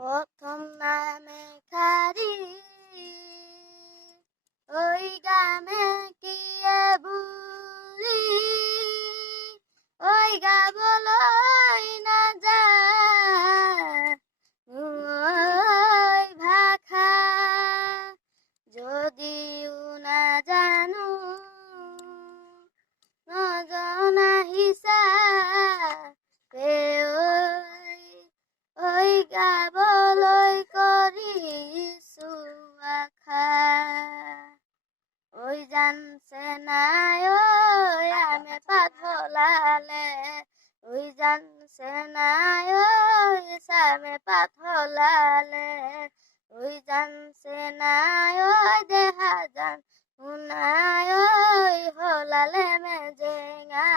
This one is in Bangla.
প্রথম নামে খারি ওই গামে কি বুলি ওই গা বলই না যায় ওই ভাষা যদিও না জানো নজনা হিচাপে ওই গাবলৈ কৰিছো আশা ওই জানছে নাই ওই আমে পাথলালে ওই জানছে নাই ওই সামে পাথলালে ওই জানছে নাই ওই দেহা জান উনাই ওই হলালে মেজেঙা